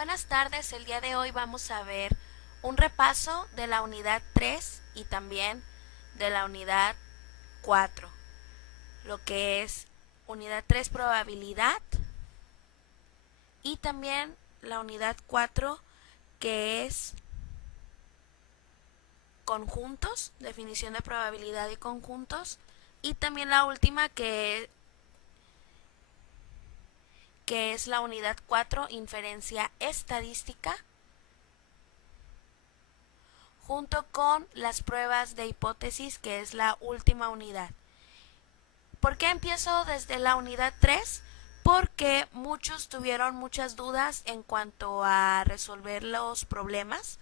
Buenas tardes, el día de hoy vamos a ver un repaso de la unidad 3 y también de la unidad 4, lo que es unidad 3 probabilidad y también la unidad 4 que es conjuntos, definición de probabilidad y conjuntos, y también la última que es la unidad 4, inferencia estadística, junto con las pruebas de hipótesis, que es la última unidad. ¿Por qué empiezo desde la unidad 3? Porque muchos tuvieron muchas dudas en cuanto a resolver los problemas.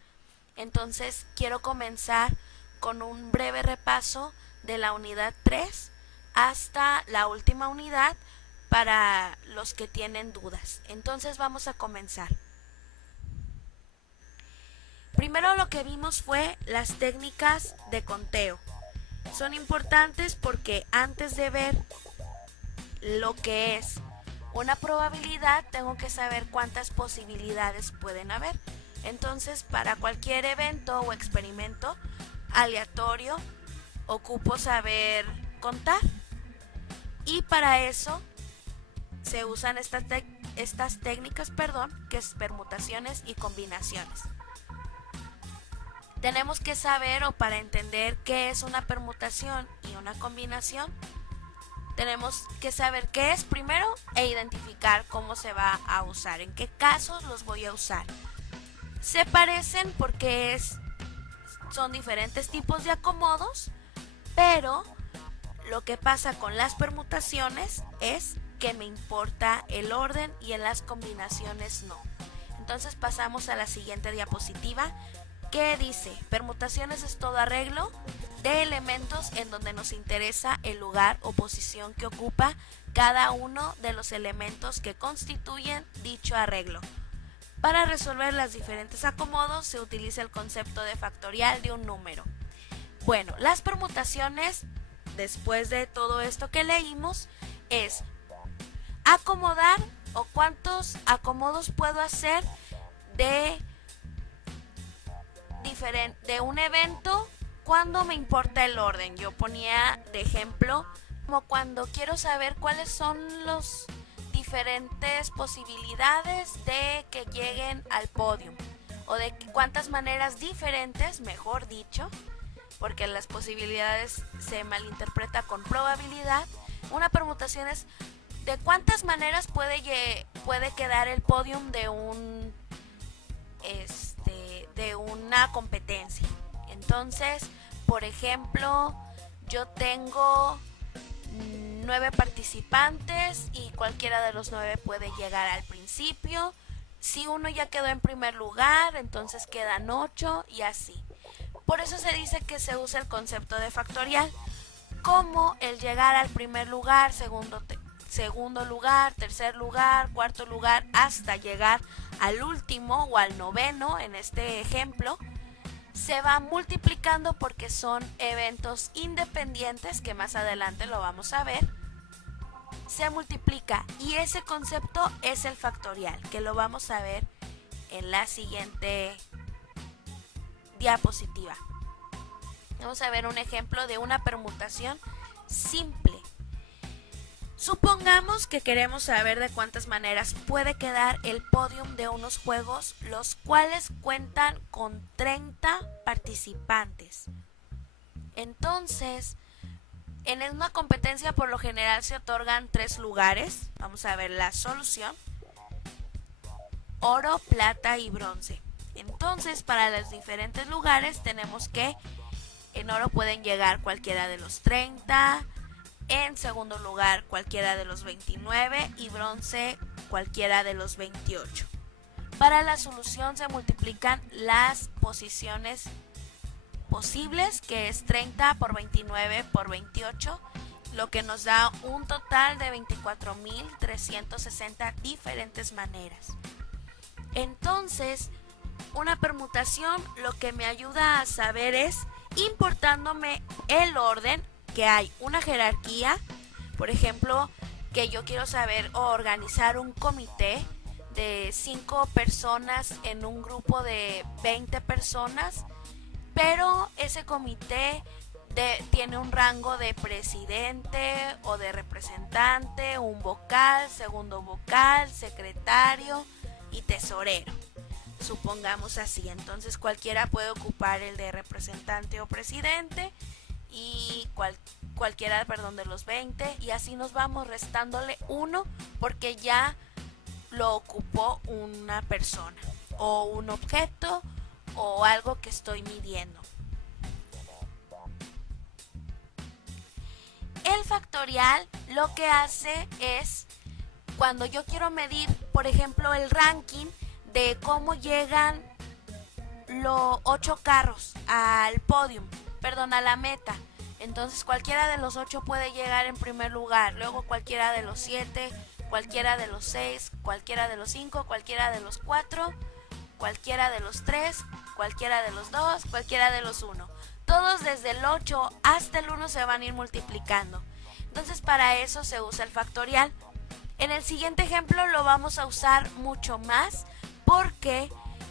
Entonces quiero comenzar con un breve repaso de la unidad 3 hasta la última unidad para los que tienen dudas. Entonces vamos a comenzar. Primero lo que vimos fue las técnicas de conteo. Son importantes porque antes de ver lo que es una probabilidad, tengo que saber cuántas posibilidades pueden haber. Entonces, para cualquier evento o experimento aleatorio, ocupo saber contar. Y para eso se usan estas técnicas, que es permutaciones y combinaciones. Tenemos que saber, o para entender qué es una permutación y una combinación, tenemos que saber qué es primero e identificar cómo se va a usar, en qué casos los voy a usar. Se parecen porque son diferentes tipos de acomodos, pero lo que pasa con las permutaciones es que me importa el orden y en las combinaciones no. Entonces pasamos a la siguiente diapositiva, que dice: permutaciones es todo arreglo de elementos en donde nos interesa el lugar o posición que ocupa cada uno de los elementos que constituyen dicho arreglo. Para resolver los diferentes acomodos se utiliza el concepto de factorial de un número. Bueno, las permutaciones, después de todo esto que leímos, es acomodar o cuántos acomodos puedo hacer de un evento cuando me importa el orden. Yo ponía de ejemplo como cuando quiero saber cuáles son las diferentes posibilidades de que lleguen al podio, o de cuántas maneras diferentes, mejor dicho, porque las posibilidades se malinterpreta con probabilidad. Una permutación es de cuántas maneras puede quedar el podium de una competencia. Entonces, por ejemplo, yo tengo 9 participantes y cualquiera de los 9 puede llegar al principio. Si uno ya quedó en primer lugar, entonces quedan 8 y así. Por eso se dice que se usa el concepto de factorial, como el llegar al primer lugar, segundo lugar, tercer lugar, cuarto lugar, hasta llegar al último o al noveno. En este ejemplo se va multiplicando porque son eventos independientes, que más adelante lo vamos a ver. Se multiplica, y ese concepto es el factorial, que lo vamos a ver en la siguiente diapositiva. Vamos a ver un ejemplo de una permutación simple. Supongamos que queremos saber de cuántas maneras puede quedar el podium de unos juegos, los cuales cuentan con 30 participantes. Entonces, en una competencia por lo general se otorgan 3 lugares. Vamos a ver la solución: oro, plata y bronce. Entonces, para los diferentes lugares tenemos que en oro pueden llegar cualquiera de los 30, en segundo lugar cualquiera de los 29 y bronce cualquiera de los 28. Para la solución se multiplican las posiciones posibles, que es 30 por 29 por 28, lo que nos da un total de 24.360 diferentes maneras. Entonces, una permutación lo que me ayuda a saber es, importándome el orden, que hay una jerarquía. Por ejemplo, que yo quiero saber o organizar un comité de 5 personas en un grupo de 20 personas, pero ese comité tiene un rango de presidente o de representante, un vocal, segundo vocal, secretario y tesorero. Supongamos así, entonces cualquiera puede ocupar el de representante o presidente y cualquiera, de los 20, y así nos vamos restándole uno porque ya lo ocupó una persona o un objeto o algo que estoy midiendo. El factorial lo que hace es, cuando yo quiero medir, por ejemplo, el ranking de cómo llegan los 8 carros al podium, a la meta. Entonces cualquiera de los 8 puede llegar en primer lugar, luego cualquiera de los 7, cualquiera de los 6, cualquiera de los 5, cualquiera de los 4, cualquiera de los 3, cualquiera de los 2, cualquiera de los 1. Todos desde el 8 hasta el 1 se van a ir multiplicando. Entonces para eso se usa el factorial. En el siguiente ejemplo lo vamos a usar mucho más porque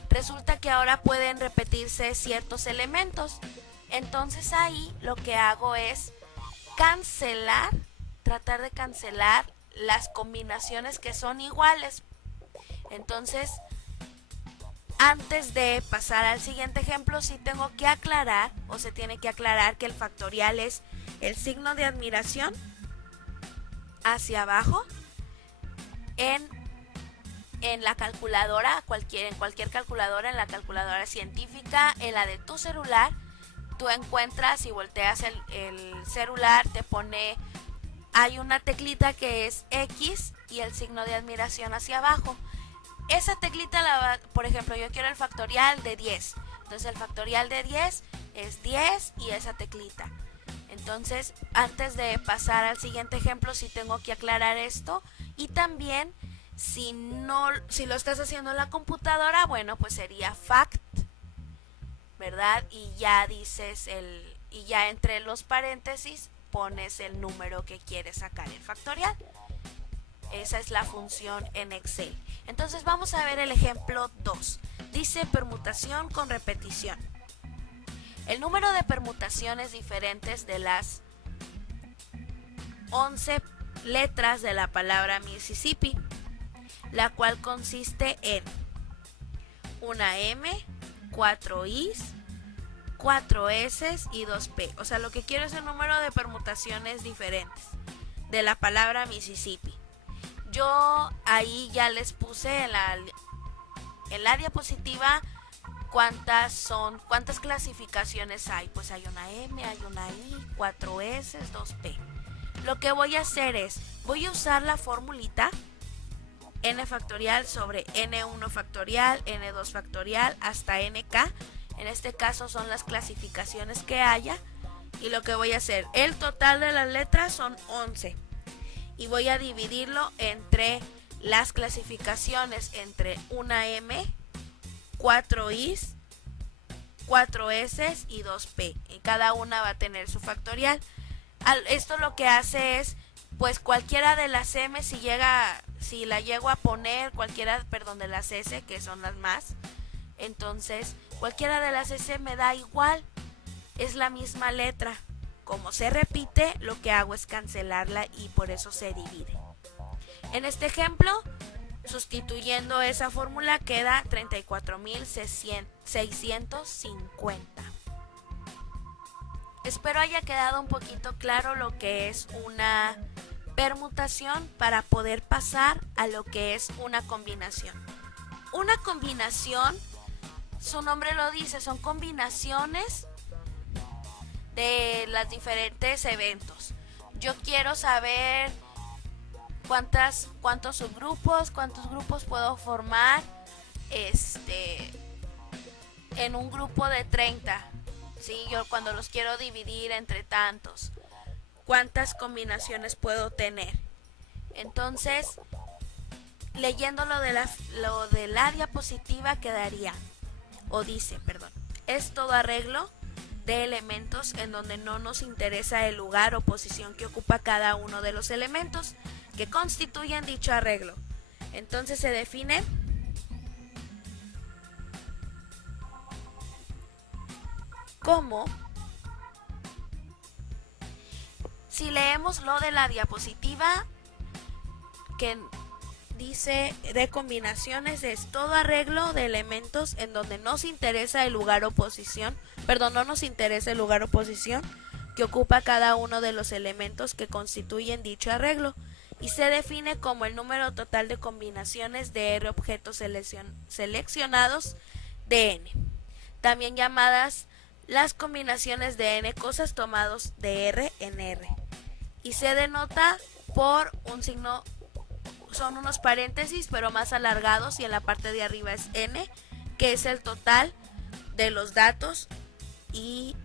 resulta que ahora pueden repetirse ciertos elementos. Entonces ahí lo que hago es tratar de cancelar las combinaciones que son iguales. Entonces, antes de pasar al siguiente ejemplo, sí tengo que aclarar, o se tiene que aclarar, que el factorial es el signo de admiración hacia abajo en la calculadora, en cualquier calculadora, en la calculadora científica, en la de tu celular. Tú encuentras y volteas el celular, te pone, hay una teclita que es X y el signo de admiración hacia abajo. Esa teclita, por ejemplo, yo quiero el factorial de 10. Entonces el factorial de 10 es 10 y esa teclita. Entonces, antes de pasar al siguiente ejemplo, sí tengo que aclarar esto. Y también, si lo estás haciendo en la computadora, bueno, pues sería fact, ¿verdad? Y ya dices y ya entre los paréntesis pones el número que quieres sacar el factorial. Esa es la función en Excel. Entonces vamos a ver el ejemplo 2. Dice permutación con repetición. El número de permutaciones diferentes de las 11 letras de la palabra Mississippi, la cual consiste en una M, 4 Is, 4 S y 2 P. O sea, lo que quiero es el número de permutaciones diferentes de la palabra Mississippi. Yo ahí ya les puse en la diapositiva cuántas clasificaciones hay. Pues hay una M, hay una I, 4 S, 2 P. Lo que voy a hacer es, voy a usar la formulita n factorial sobre n1 factorial, n2 factorial hasta nk. En este caso son las clasificaciones que haya. Y lo que voy a hacer, el total de las letras son 11. Y voy a dividirlo entre las clasificaciones, entre una M, 4 Is, 4 S y 2 P. Y cada una va a tener su factorial. Esto lo que hace es, pues cualquiera de las M, si la llego a poner, de las S, que son las más, entonces cualquiera de las S me da igual, es la misma letra. Como se repite, lo que hago es cancelarla y por eso se divide. En este ejemplo, sustituyendo esa fórmula, queda 34.650. Espero haya quedado un poquito claro lo que es una permutación para poder pasar a lo que es una combinación. Una combinación, su nombre lo dice, son combinaciones de los diferentes eventos. Yo quiero saber cuántos subgrupos, cuántos grupos puedo formar en un grupo de 30. ¿Sí? Yo cuando los quiero dividir entre tantos, cuántas combinaciones puedo tener. Entonces, leyendo lo de la diapositiva quedaría, es todo arreglo de elementos en donde no nos interesa el lugar o posición que ocupa cada uno de los elementos que constituyen dicho arreglo. Entonces se define como, si leemos lo de la diapositiva que dice de combinaciones, es todo arreglo de elementos en donde nos interesa el lugar o posición, no nos interesa el lugar o posición que ocupa cada uno de los elementos que constituyen dicho arreglo, y se define como el número total de combinaciones de R objetos seleccionados de N, también llamadas las combinaciones de N cosas tomados de R en R, y se denota por un signo, son unos paréntesis pero más alargados, y en la parte de arriba es N, que es el total de los datos, y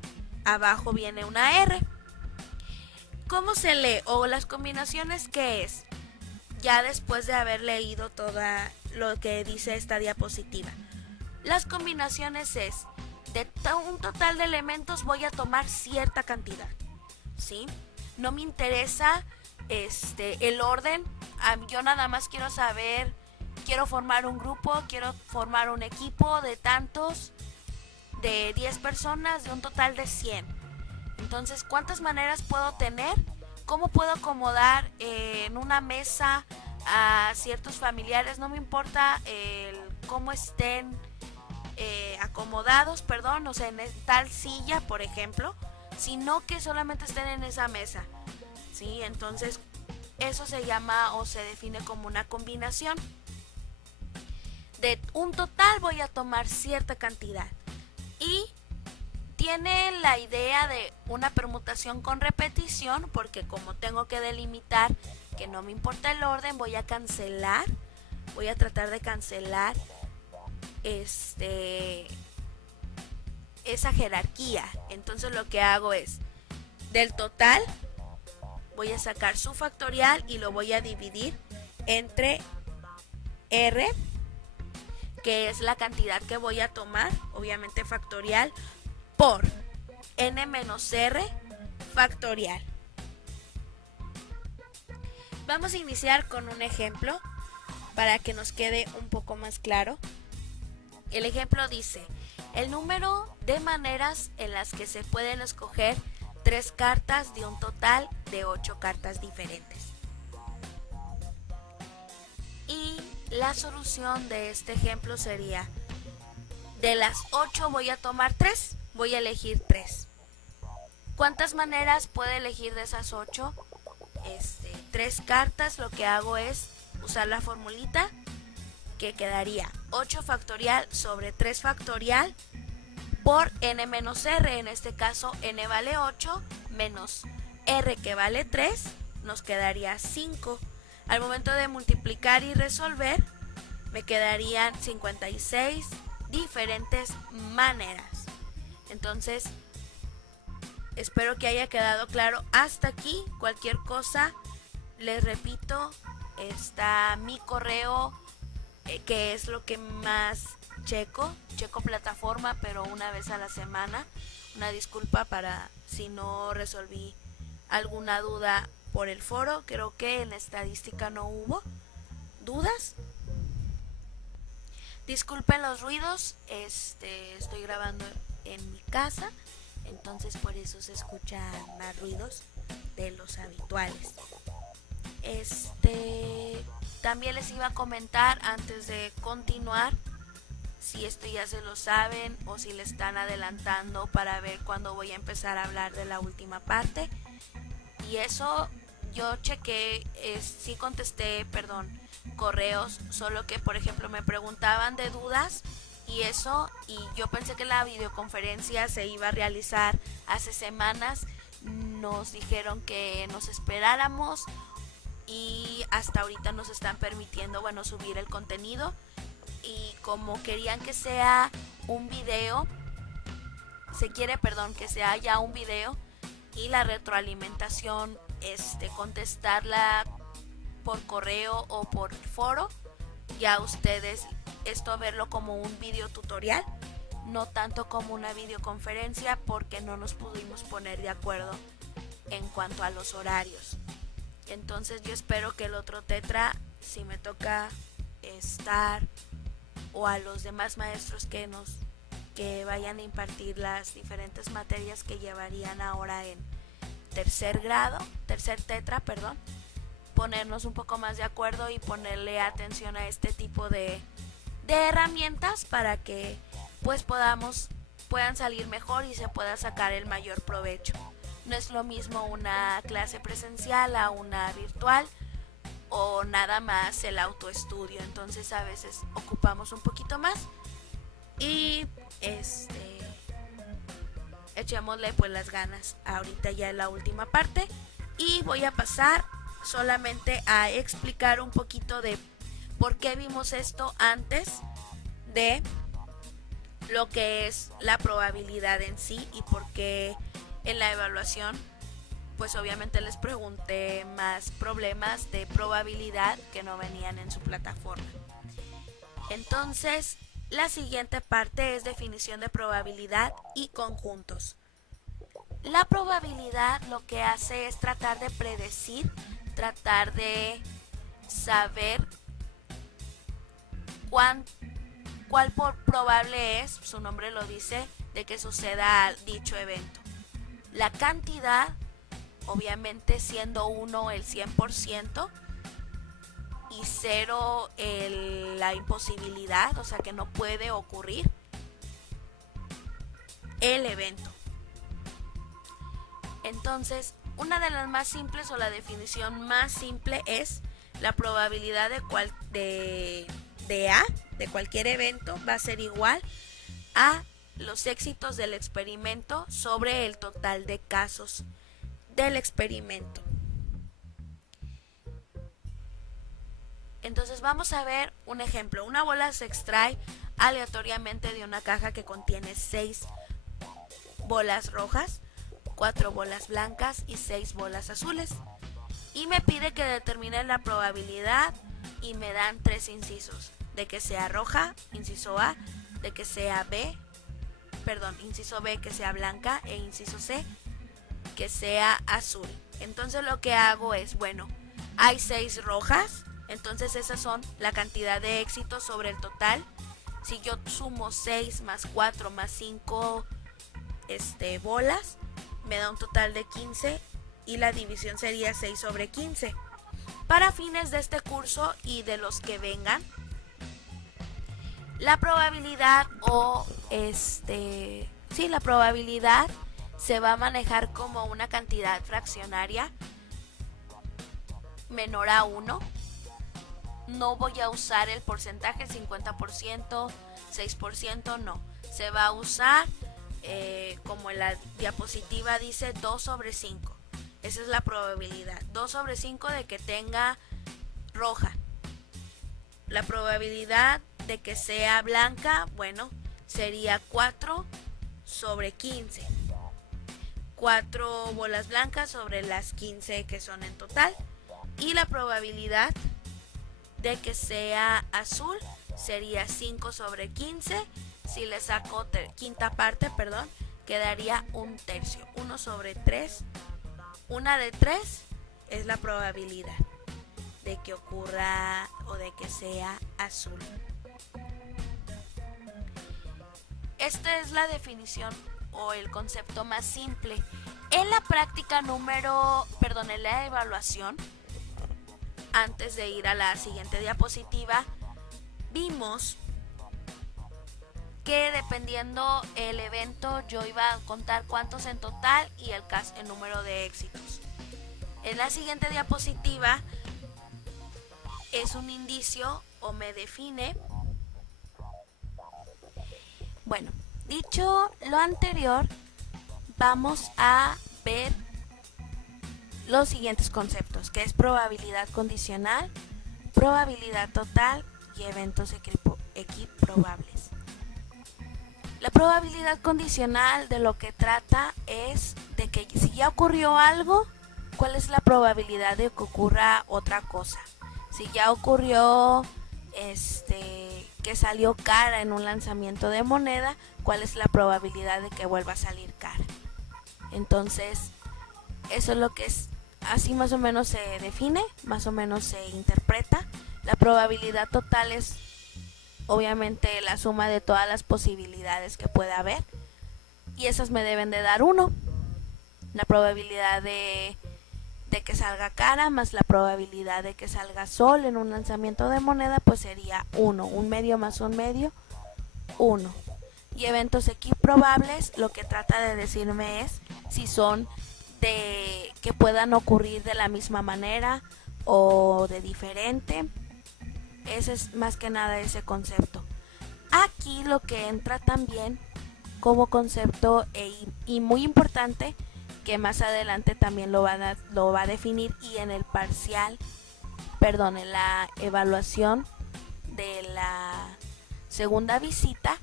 abajo viene una R. ¿Cómo se lee? O las combinaciones, ¿qué es? Ya después de haber leído todo lo que dice esta diapositiva. Las combinaciones es, de un total de elementos voy a tomar cierta cantidad, ¿sí? No me interesa el orden, yo nada más quiero saber, quiero formar un grupo, quiero formar un equipo de tantos, de 10 personas, de un total de 100. Entonces, ¿cuántas maneras puedo tener? ¿Cómo puedo acomodar en una mesa a ciertos familiares? No me importa cómo estén acomodados, o sea, en tal silla, por ejemplo, sino que solamente estén en esa mesa, ¿sí? Entonces, eso se llama o se define como una combinación. De un total voy a tomar cierta cantidad, y tiene la idea de una permutación con repetición, porque como tengo que delimitar que no me importa el orden, voy a tratar de cancelar esa jerarquía. Entonces lo que hago es, del total voy a sacar su factorial y lo voy a dividir entre R, que es la cantidad que voy a tomar, obviamente factorial, por N menos R factorial. Vamos a iniciar con un ejemplo para que nos quede un poco más claro. El ejemplo dice, el número de maneras en las que se pueden escoger 3 cartas de un total de 8 cartas diferentes. Y la solución de este ejemplo sería, de las 8 voy a tomar 3, voy a elegir 3. ¿Cuántas maneras puedo elegir de esas 8? 3 cartas. Lo que hago es usar la formulita, que quedaría 8 factorial sobre 3 factorial por N menos R. En este caso N vale 8 menos R, que vale 3, nos quedaría 5. Al momento de multiplicar y resolver, me quedarían 56 diferentes maneras. Entonces, espero que haya quedado claro hasta aquí. Cualquier cosa, les repito, está mi correo, que es lo que más checo plataforma, pero una vez a la semana. Una disculpa para si no resolví alguna duda por el foro. Creo que en estadística no hubo dudas. Disculpen los ruidos, estoy grabando en mi casa, entonces por eso se escuchan más ruidos de los habituales. También les iba a comentar antes de continuar, si esto ya se lo saben o si le están adelantando para ver cuándo voy a empezar a hablar de la última parte. Y eso yo chequé, sí contesté, correos, solo que por ejemplo me preguntaban de dudas y eso, y yo pensé que la videoconferencia se iba a realizar hace semanas. Nos dijeron que nos esperáramos y hasta ahorita nos están permitiendo, subir el contenido, y como querían que sea un video, que sea ya un video, y la retroalimentación, contestarla por correo o por foro, ya ustedes esto verlo como un video tutorial, no tanto como una videoconferencia, porque no nos pudimos poner de acuerdo en cuanto a los horarios. Entonces yo espero que el otro tetra, si me toca estar o a los demás maestros que vayan a impartir las diferentes materias que llevarían ahora en tercer tetra, ponernos un poco más de acuerdo y ponerle atención a este tipo de herramientas para que pues puedan salir mejor y se pueda sacar el mayor provecho. No es lo mismo una clase presencial a una virtual o nada más el autoestudio, entonces a veces ocupamos un poquito más y echémosle pues las ganas. Ahorita ya en la última parte y voy a pasar solamente a explicar un poquito de por qué vimos esto antes de lo que es la probabilidad en sí y por qué en la evaluación pues obviamente les pregunté más problemas de probabilidad que no venían en su plataforma. Entonces, la siguiente parte es definición de probabilidad y conjuntos. La probabilidad lo que hace es tratar de predecir, tratar de saber cuál probable es, su nombre lo dice, de que suceda dicho evento. La cantidad, obviamente siendo 1 el 100% y 0 la imposibilidad, o sea que no puede ocurrir el evento. Entonces, una de las más simples o la definición más simple es la probabilidad de cualquier evento va a ser igual a los éxitos del experimento sobre el total de casos del experimento. Entonces vamos a ver un ejemplo. Una bola se extrae aleatoriamente de una caja que contiene 6 bolas rojas, 4 bolas blancas y 6 bolas azules. Y me pide que determine la probabilidad y me dan 3 incisos. De que sea roja, inciso A, de que sea inciso B que sea blanca e inciso C que sea azul. Entonces lo que hago es, hay 6 rojas, entonces esas son la cantidad de éxitos sobre el total. Si yo sumo 6 más 4 más 5 bolas, me da un total de 15 y la división sería 6 sobre 15. Para fines de este curso y de los que vengan, la probabilidad la probabilidad se va a manejar como una cantidad fraccionaria menor a 1. No voy a usar el porcentaje 50%, 6%, no. Se va a usar como en la diapositiva dice 2 sobre 5. Esa es la probabilidad. 2 sobre 5 de que tenga roja. La probabilidad de que sea blanca, sería 4 sobre 15. 4 bolas blancas sobre las 15 que son en total. Y la probabilidad de que sea azul sería 5 sobre 15. Si le saco quinta parte, quedaría un tercio. 1 sobre 3. Una de 3 es la probabilidad de que ocurra o de que sea azul. Esta es la definición o el concepto más simple. En la práctica en la evaluación, antes de ir a la siguiente diapositiva, vimos que dependiendo el evento yo iba a contar cuántos en total y el número de éxitos. En la siguiente diapositiva es un indicio o me define. Dicho lo anterior, vamos a ver los siguientes conceptos, que es probabilidad condicional, probabilidad total y eventos equiprobables. La probabilidad condicional de lo que trata es de que si ya ocurrió algo, ¿cuál es la probabilidad de que ocurra otra cosa? Si ya ocurrió que salió cara en un lanzamiento de moneda, ¿cuál es la probabilidad de que vuelva a salir cara? Entonces, eso es lo que es, así más o menos se define, más o menos se interpreta, La probabilidad total es obviamente la suma de todas las posibilidades que pueda haber, y esas me deben de dar 1. La probabilidad de que salga cara más la probabilidad de que salga sol en un lanzamiento de moneda, pues sería 1. Un medio más un medio, 1. Y eventos equiprobables, lo que trata de decirme es si son de que puedan ocurrir de la misma manera o de diferente. Ese es más que nada ese concepto. Aquí lo que entra también como concepto y muy importante, que más adelante también lo va a definir, y en el parcial, perdón, en la evaluación de la segunda visita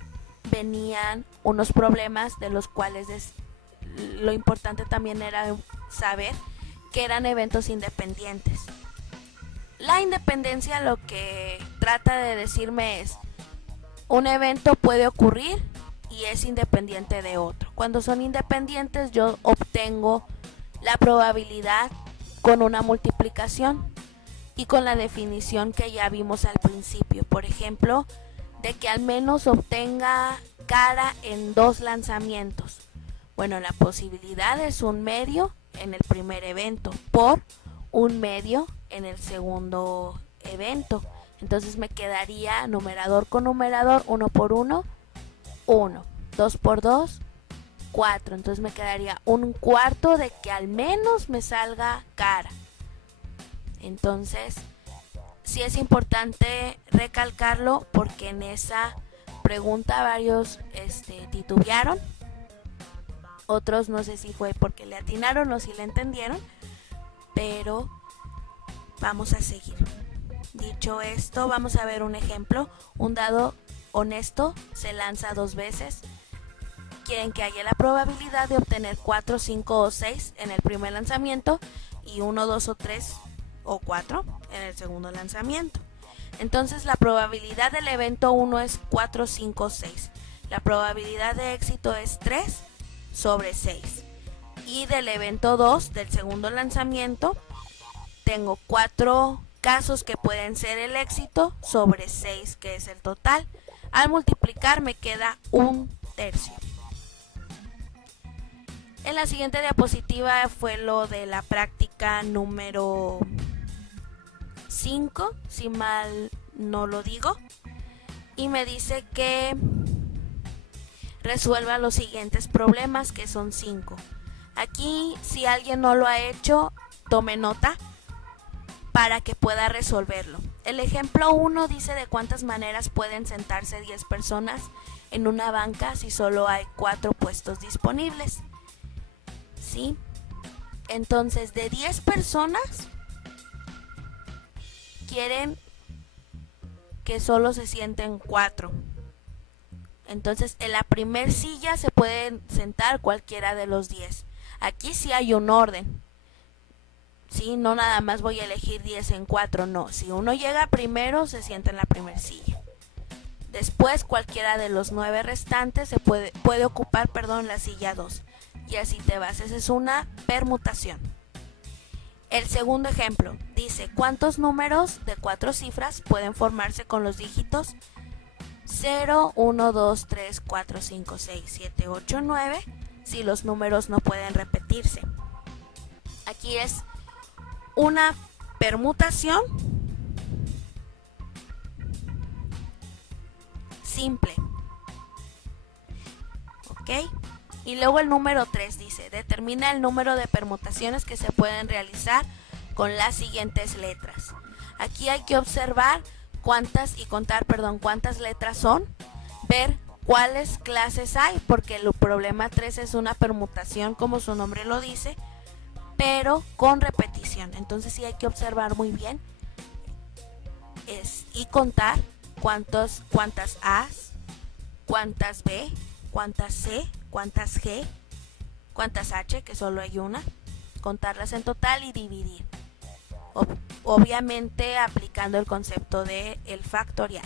venían unos problemas de los cuales lo importante también era saber que eran eventos independientes. La independencia lo que trata de decirme es: un evento puede ocurrir y es independiente de otro. Cuando son independientes, yo obtengo la probabilidad con una multiplicación y con la definición que ya vimos al principio. Por ejemplo, de que al menos obtenga cara en 2 lanzamientos. Bueno, la posibilidad es un medio en el primer evento por un medio en el segundo evento. Entonces me quedaría numerador con numerador, 1 por 1, 1, 2 por 2, 4. Entonces me quedaría un cuarto de que al menos me salga cara. Entonces, sí es importante recalcarlo, porque en esa pregunta varios titubearon. Otros no sé si fue porque le atinaron o si le entendieron, pero vamos a seguir. Dicho esto, vamos a ver un ejemplo. Un dado honesto se lanza 2 veces. Quieren que haya la probabilidad de obtener 4, 5 o 6 en el primer lanzamiento y 1, 2 o 3 o 4 en el segundo lanzamiento. Entonces la probabilidad del evento 1 es 4, 5, 6. La probabilidad de éxito es 3 sobre 6. Y del evento 2, del segundo lanzamiento, tengo 4 casos que pueden ser el éxito sobre 6, que es el total. Al multiplicar me queda 1/3. En la siguiente diapositiva fue lo de la práctica número 5, si mal no lo digo, y me dice que resuelva los siguientes problemas, que son 5. Aquí, si alguien no lo ha hecho, tome nota para que pueda resolverlo. El ejemplo 1 dice de cuántas maneras pueden sentarse 10 personas en una banca si solo hay 4 puestos disponibles. ¿Sí? Entonces, de 10 personas quieren que solo se sienten 4. Entonces, en la primer silla se pueden sentar cualquiera de los 10. Aquí sí hay un orden. ¿Sí? No nada más voy a elegir 10 en 4, no. Si uno llega primero, se sienta en la primera silla. Después, cualquiera de los 9 restantes se puede ocupar, la silla 2. Y así te vas. Esa es una permutación. El segundo ejemplo dice: ¿cuántos números de 4 cifras pueden formarse con los dígitos 0, 1, 2, 3, 4, 5, 6, 7, 8, 9 si los números no pueden repetirse? Aquí es una permutación simple. ¿Ok? Y luego el número 3 dice: determina el número de permutaciones que se pueden realizar con las siguientes letras. Aquí hay que observar cuántas letras son, ver cuáles clases hay, porque el problema 3 es una permutación, como su nombre lo dice, pero con repetición. Entonces sí hay que observar muy bien y contar cuántas A's, cuántas B, cuántas C, cuántas G, cuántas H, que solo hay una, contarlas en total y dividir. Obviamente aplicando el concepto de el factorial,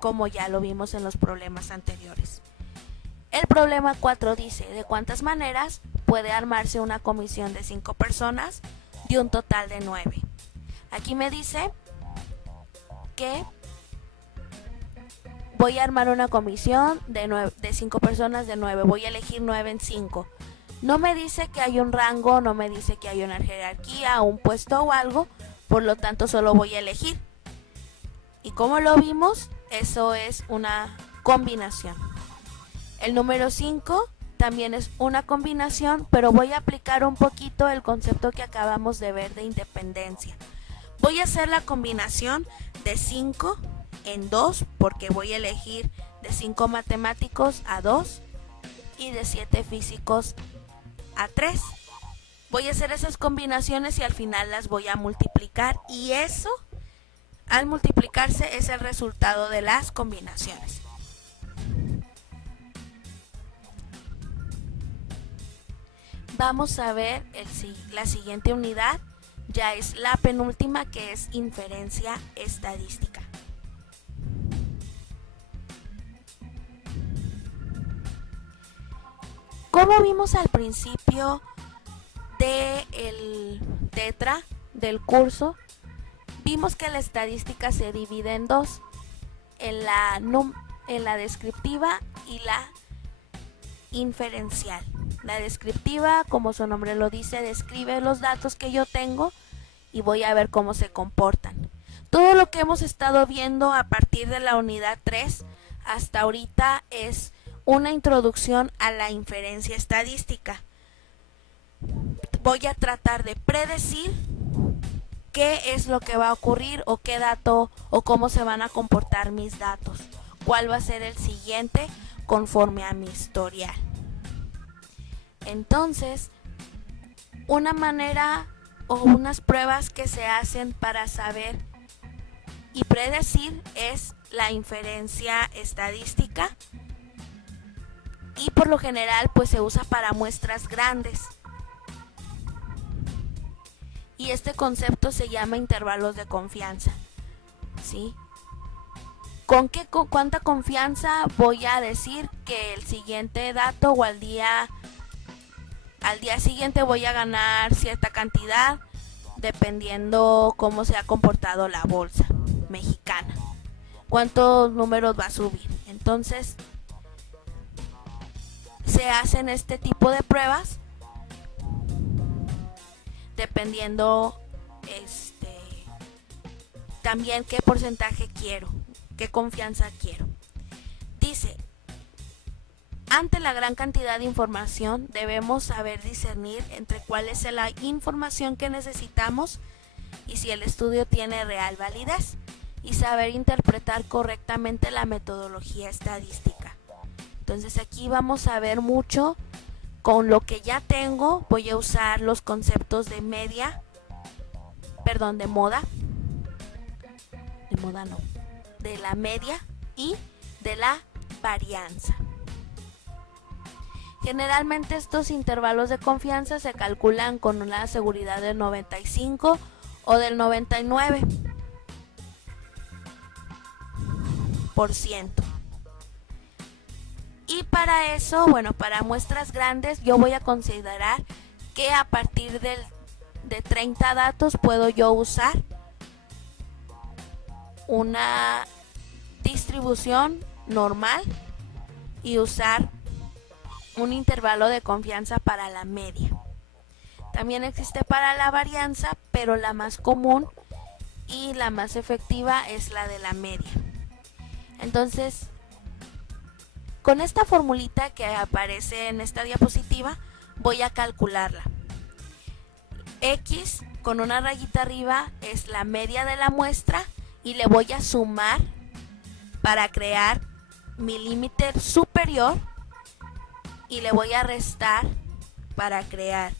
como ya lo vimos en los problemas anteriores. El problema 4 dice: ¿de cuántas maneras puede armarse una comisión de 5 personas de un total de 9? Aquí me dice que voy a armar una comisión de 5 personas de 9. Voy a elegir 9 en 5. No me dice que hay un rango, no me dice que hay una jerarquía, un puesto o algo. Por lo tanto, solo voy a elegir. Y como lo vimos, eso es una combinación. El número 5 también es una combinación, pero voy a aplicar un poquito el concepto que acabamos de ver de independencia. Voy a hacer la combinación de 5 en 2, porque voy a elegir de 5 matemáticos a 2 y de 7 físicos a 3. Voy a hacer esas combinaciones y al final las voy a multiplicar, y eso, al multiplicarse, es el resultado de las combinaciones. Vamos a ver la siguiente unidad, ya es la penúltima, que es inferencia estadística. Como vimos al principio del tetra del curso, vimos que la estadística se divide en dos, en la descriptiva y la inferencial. La descriptiva, como su nombre lo dice, describe los datos que yo tengo y voy a ver cómo se comportan. Todo lo que hemos estado viendo a partir de la unidad 3 hasta ahorita es una introducción a la inferencia estadística. Voy a tratar de predecir qué es lo que va a ocurrir o qué dato o cómo se van a comportar mis datos, cuál va a ser el siguiente conforme a mi historial. Entonces, una manera o unas pruebas que se hacen para saber y predecir es la inferencia estadística, y por lo general pues se usa para muestras grandes. Y este concepto se llama intervalos de confianza, ¿sí? ¿Con cuánta confianza voy a decir que el siguiente dato o al día siguiente voy a ganar cierta cantidad, dependiendo cómo se ha comportado la bolsa mexicana? ¿Cuántos números va a subir? Entonces, se hacen este tipo de pruebas dependiendo también qué porcentaje quiero, qué confianza quiero. Dice, ante la gran cantidad de información debemos saber discernir entre cuál es la información que necesitamos y si el estudio tiene real validez, y saber interpretar correctamente la metodología estadística. Entonces aquí vamos a ver mucho con lo que ya tengo. Voy a usar los conceptos de de la media y de la varianza. Generalmente estos intervalos de confianza se calculan con una seguridad del 95 o del 99%. Y para eso, para muestras grandes, yo voy a considerar que a partir de 30 datos puedo yo usar una distribución normal y usar un intervalo de confianza para la media. También existe para la varianza, pero la más común y la más efectiva es la de la media. Entonces, con esta formulita que aparece en esta diapositiva, voy a calcularla. X con una rayita arriba es la media de la muestra, y le voy a sumar para crear mi límite superior, y le voy a restar para crear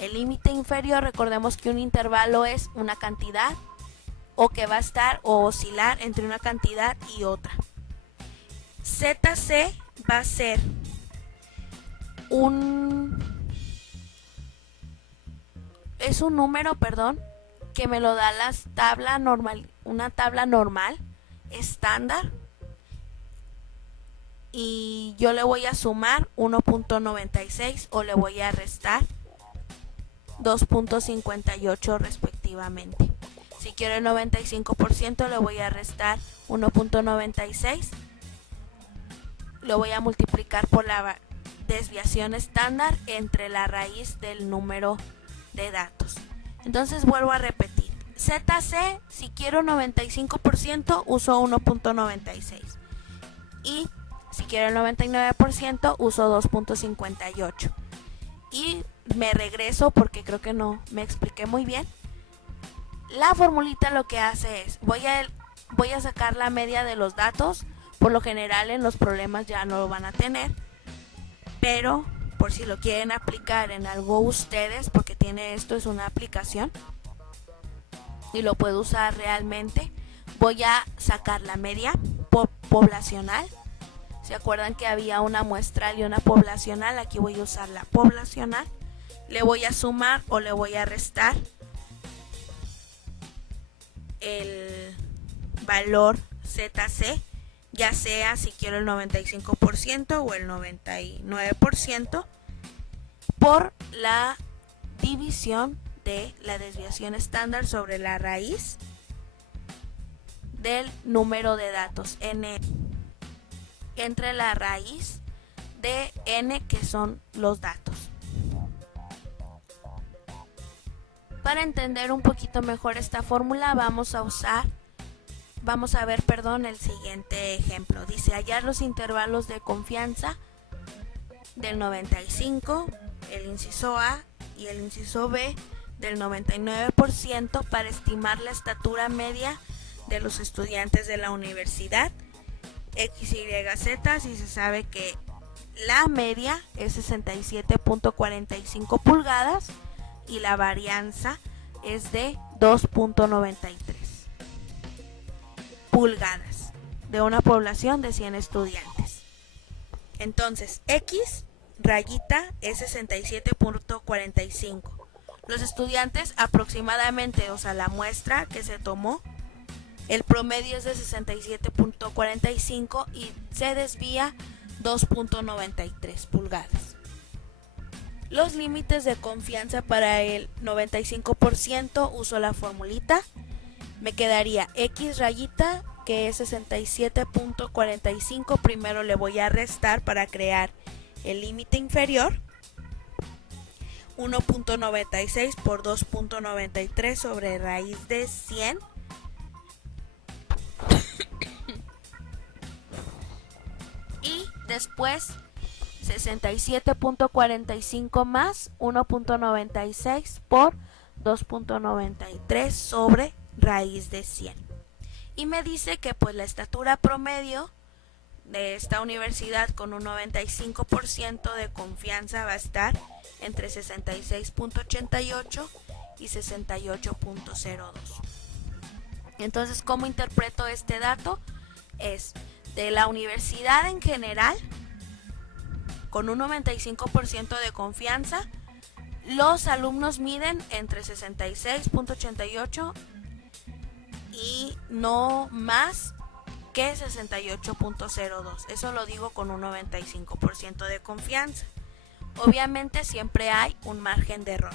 el límite inferior. Recordemos que un intervalo es una cantidad, o que va a estar o oscilar entre una cantidad y otra. ZC va a ser un número, que me lo da una tabla normal estándar, y yo le voy a sumar 1.96 o le voy a restar 2.58 respectivamente. Si quiero el 95% le voy a restar 1.96. Lo voy a multiplicar por la desviación estándar entre la raíz del número de datos. Entonces vuelvo a repetir. ZC, si quiero 95%, uso 1.96. Y si quiero el 99%, uso 2.58. Y me regreso porque creo que no me expliqué muy bien. La formulita lo que hace es, voy a sacar la media de los datos. Por lo general en los problemas ya no lo van a tener, pero por si lo quieren aplicar en algo ustedes, porque esto es una aplicación y lo puedo usar realmente, voy a sacar la media poblacional. ¿Se acuerdan que había una muestral y una poblacional? Aquí voy a usar la poblacional. Le voy a sumar o le voy a restar el valor ZC, ya sea si quiero el 95% o el 99%, por la división de la desviación estándar sobre la raíz del número de datos n entre la raíz de n, que son los datos. Para entender un poquito mejor esta fórmula vamos a ver el siguiente ejemplo. Dice hallar los intervalos de confianza del 95, el inciso A, y el inciso B del 99% para estimar la estatura media de los estudiantes de la universidad X, Y, Z, si se sabe que la media es 67.45 pulgadas y la varianza es de 2.93 pulgadas de una población de 100 estudiantes. Entonces, X rayita es 67.45. Los estudiantes aproximadamente, o sea, la muestra que se tomó, el promedio es de 67.45 y se desvía 2.93 pulgadas. Los límites de confianza para el 95% uso la formulita. Me quedaría X rayita, que es 67.45. Primero le voy a restar para crear el límite inferior. 1.96 por 2.93 sobre raíz de 100. Y después 67.45 más 1.96 por 2.93 sobre raíz de 100. Y me dice que pues la estatura promedio de esta universidad con un 95% de confianza va a estar entre 66.88 y 68.02. Entonces, ¿cómo interpreto este dato? Es de la universidad en general, con un 95% de confianza, los alumnos miden entre 66.88 y no más que 68.02. Eso lo digo con un 95% de confianza. Obviamente siempre hay un margen de error.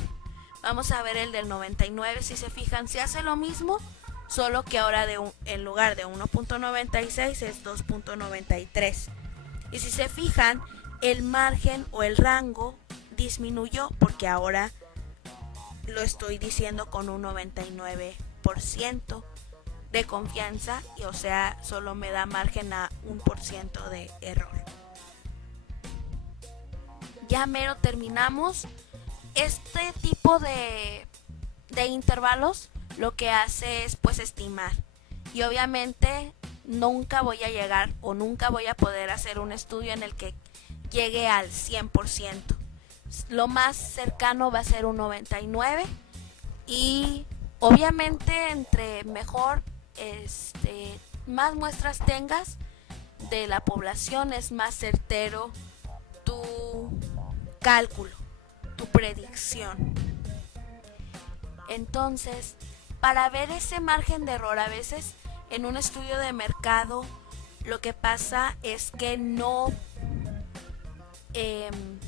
Vamos a ver el del 99. Si se fijan, se hace lo mismo, solo que ahora en lugar de 1.96 es 2.93. Y si se fijan, el margen o el rango disminuyó porque ahora lo estoy diciendo con un 99% de confianza, y o sea, solo me da margen a 1% de error. Ya mero terminamos. Este tipo de intervalos lo que hace es pues estimar, y obviamente nunca voy a llegar o nunca voy a poder hacer un estudio en el que llegue al 100%. Lo más cercano va a ser un 99, y obviamente entre mejor más muestras tengas de la población, es más certero tu cálculo, tu predicción. Entonces, para ver ese margen de error, a veces en un estudio de mercado lo que pasa es que no en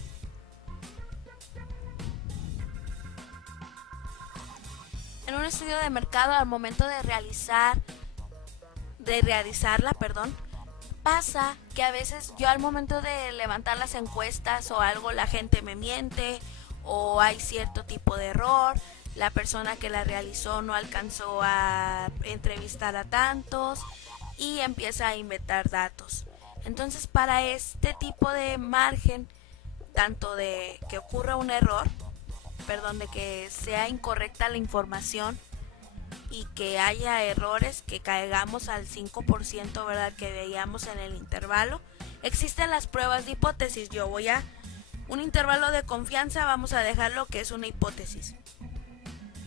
En un estudio de mercado, al momento de realizarla, pasa que a veces yo al momento de levantar las encuestas o algo, la gente me miente o hay cierto tipo de error, la persona que la realizó no alcanzó a entrevistar a tantos y empieza a inventar datos. Entonces, para este tipo de margen, tanto de que ocurra un error, de que sea incorrecta la información y que haya errores, que caigamos al 5%, ¿verdad? Que veíamos en el intervalo. Existen las pruebas de hipótesis. Yo voy a un intervalo de confianza, vamos a dejarlo que es una hipótesis.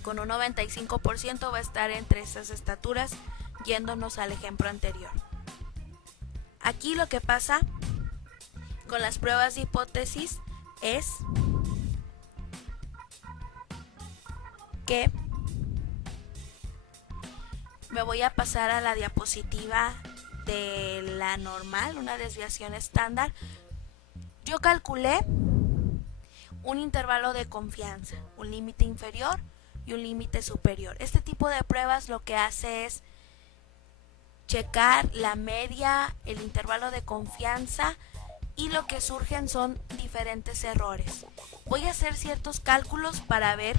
Con un 95% va a estar entre estas estaturas, yéndonos al ejemplo anterior. Aquí lo que pasa con las pruebas de hipótesis es que me voy a pasar a la diapositiva de la normal, una desviación estándar. Yo calculé un intervalo de confianza, un límite inferior y un límite superior. Este tipo de pruebas lo que hace es checar la media, el intervalo de confianza, y lo que surgen son diferentes errores. Voy a hacer ciertos cálculos para ver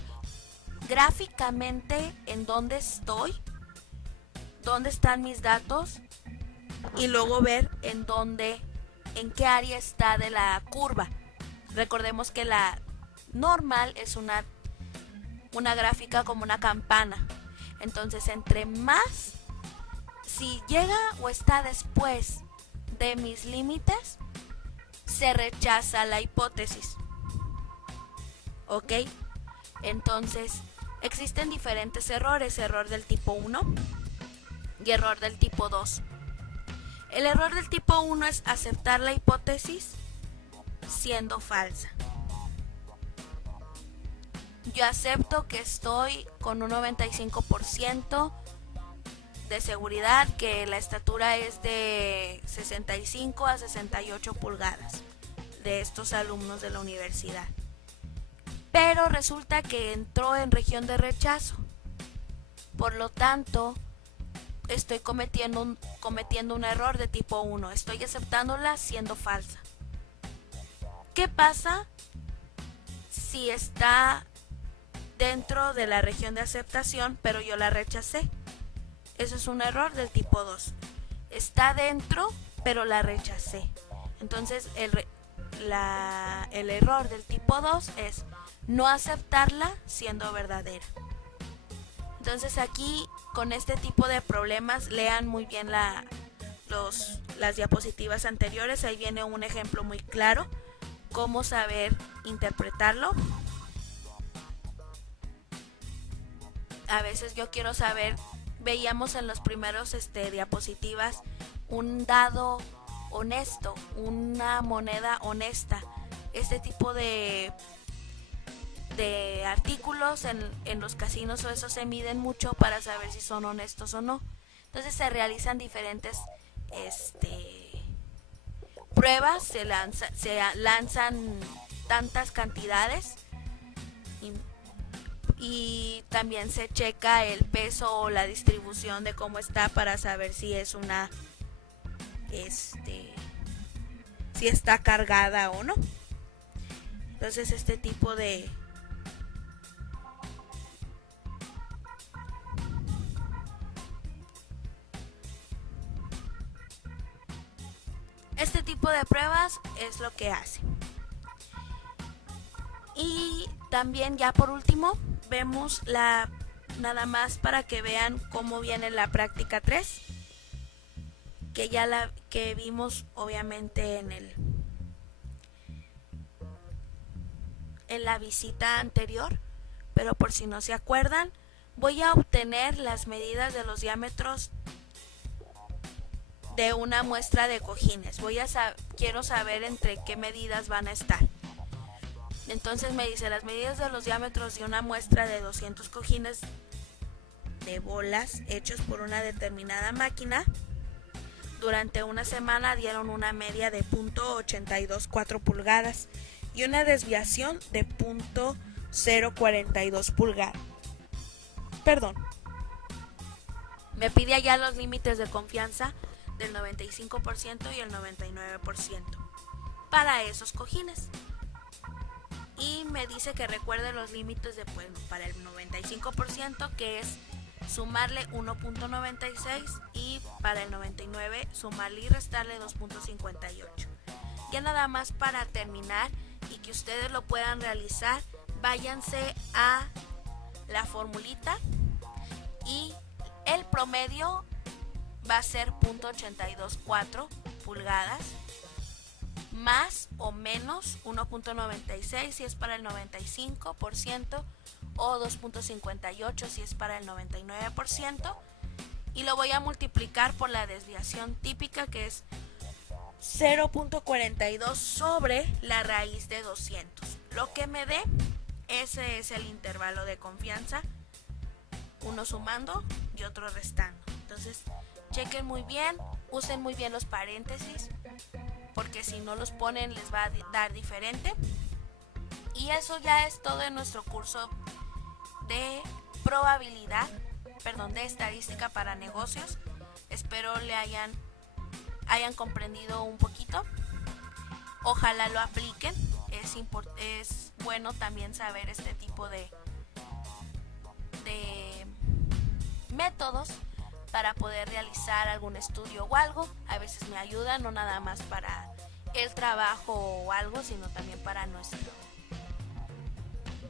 gráficamente en dónde estoy, dónde están mis datos, y luego ver en qué área está de la curva. Recordemos que la normal es una gráfica como una campana. Entonces, entre más, si llega o está después de mis límites, se rechaza la hipótesis. ¿Ok? Entonces, existen diferentes errores: error del tipo 1 y error del tipo 2. El error del tipo 1 es aceptar la hipótesis siendo falsa. Yo acepto que estoy con un 95% de seguridad, que la estatura es de 65 a 68 pulgadas de estos alumnos de la universidad. Pero resulta que entró en región de rechazo. Por lo tanto, estoy cometiendo un error de tipo 1. Estoy aceptándola siendo falsa. ¿Qué pasa si está dentro de la región de aceptación, pero yo la rechacé? Eso es un error del tipo 2. Está dentro, pero la rechacé. Entonces, el error del tipo 2 es no aceptarla siendo verdadera. Entonces, aquí, con este tipo de problemas, lean muy bien las diapositivas anteriores. Ahí viene un ejemplo muy claro, cómo saber interpretarlo. A veces yo quiero saber, veíamos en los primeros diapositivas, un dado honesto, una moneda honesta. Este tipo de artículos en los casinos o eso se miden mucho para saber si son honestos o no. Entonces se realizan diferentes pruebas, se lanzan tantas cantidades y también se checa el peso o la distribución de cómo está para saber si es si está cargada o no. Entonces este tipo de pruebas es lo que hace. Y también, ya por último, vemos nada más para que vean cómo viene la práctica 3, que ya que vimos obviamente en la visita anterior, pero por si no se acuerdan, voy a obtener las medidas de los diámetros de una muestra de cojines. Quiero saber entre qué medidas van a estar. Entonces me dice las medidas de los diámetros de una muestra de 200 cojines de bolas hechos por una determinada máquina. Durante una semana dieron una media de 0.824 pulgadas y una desviación de 0.042 pulgadas. perdón, me pide allá los límites de confianza del 95% y el 99% para esos cojines. Y me dice que recuerde los límites de, pues, para el 95%, que es sumarle 1.96, y para el 99 sumarle y restarle 2.58. Ya nada más para terminar y que ustedes lo puedan realizar, váyanse a la formulita y el promedio va a ser .824 pulgadas más o menos 1.96 si es para el 95% o 2.58 si es para el 99%, y lo voy a multiplicar por la desviación típica, que es 0.42 sobre la raíz de 200. Lo que me dé, ese es el intervalo de confianza, uno sumando y otro restando. Entonces chequen muy bien, usen muy bien los paréntesis, porque si no los ponen les va a dar diferente. Y eso ya es todo en nuestro curso de de estadística para negocios. Espero le hayan comprendido un poquito. Ojalá lo apliquen. Es bueno también saber este tipo de métodos para poder realizar algún estudio o algo. A veces me ayuda, no nada más para el trabajo o algo, sino también para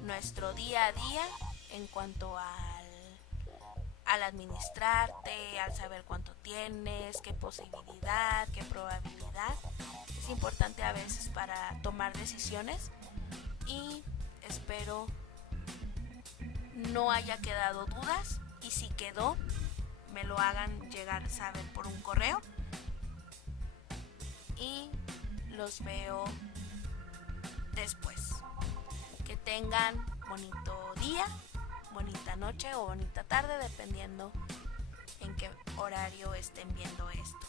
nuestro día a día, en cuanto al administrarte, al saber cuánto tienes, qué posibilidad, qué probabilidad. Es importante a veces para tomar decisiones, y espero no haya quedado dudas, y si quedó me lo hagan llegar a saber por un correo, y los veo después. Que tengan bonito día, bonita noche o bonita tarde, dependiendo en qué horario estén viendo esto.